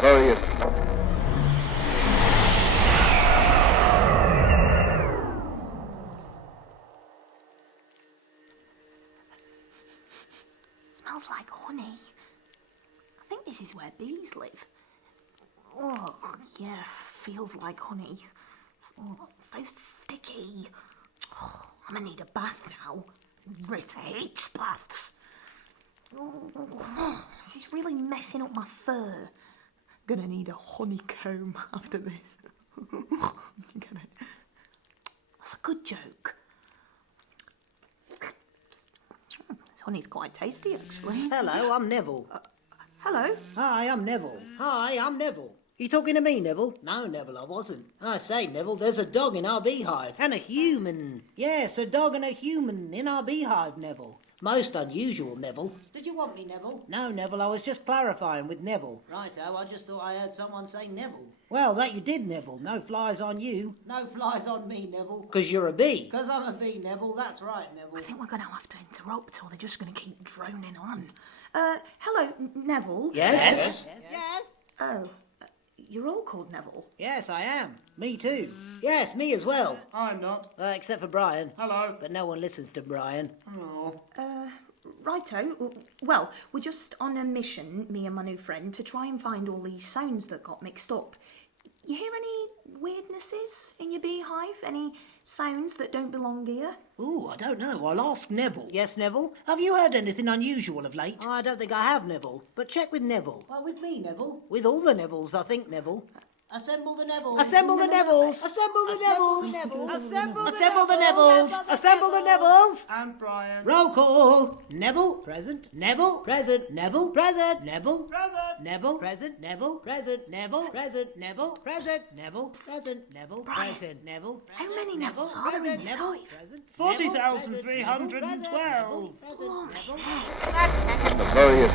various Smells like honey. I think this is where bees live. Oh, yeah, feels like honey. Oh, so sticky. Oh, I'm gonna need a bath now. Rip hates baths. Oh, this is really messing up my fur. Gonna need a honeycomb after this. Get it? That's a good joke. This honey's quite tasty, actually. Hello, I'm Neville. Hello. Hi, I'm Neville. Hi, I'm Neville. You talking to me, Neville? No, Neville, I wasn't. I say, Neville, there's a dog in our beehive. And a human. Yes, a dog and a human in our beehive, Neville. Most unusual, Neville. Did you want me, Neville? No, Neville, I was just clarifying with Neville. Righto, I just thought I heard someone say Neville. Well, that you did, Neville. No flies on you. No flies on me, Neville. 'Cause you're a bee. 'Cause I'm a bee, Neville. That's right, Neville. I think we're going to have to interrupt or they're just going to keep droning on. Hello, Neville. Yes? Yes? Oh, you're all called Neville. Yes, I am. Me too. Yes, me as well. I'm not. Except for Brian. Hello. But no one listens to Brian. Oh. Righto. Well, we're just on a mission, me and my new friend, to try and find all these sounds that got mixed up. You hear any weirdnesses in your beehive? Any sounds that don't belong here? Ooh, I don't know. I'll ask Neville. Yes, Neville? Have you heard anything unusual of late? I don't think I have, Neville. But check with Neville. Well, with me, Neville? With all the Nevilles, I think, Neville. Assemble the Nevilles. Assemble the Nevilles. Assemble the Nevilles. Assemble the Nevilles. Assemble the Nevilles. And Brian. Roll call. Neville. Present. Neville. Present. Neville. Present. Neville. Present. Neville. Present. Neville. Present. Neville. Present. Neville. Present. Neville. Present. Neville. Present. Neville. How many Nevilles are there in this hive? 40,312. Oh, the various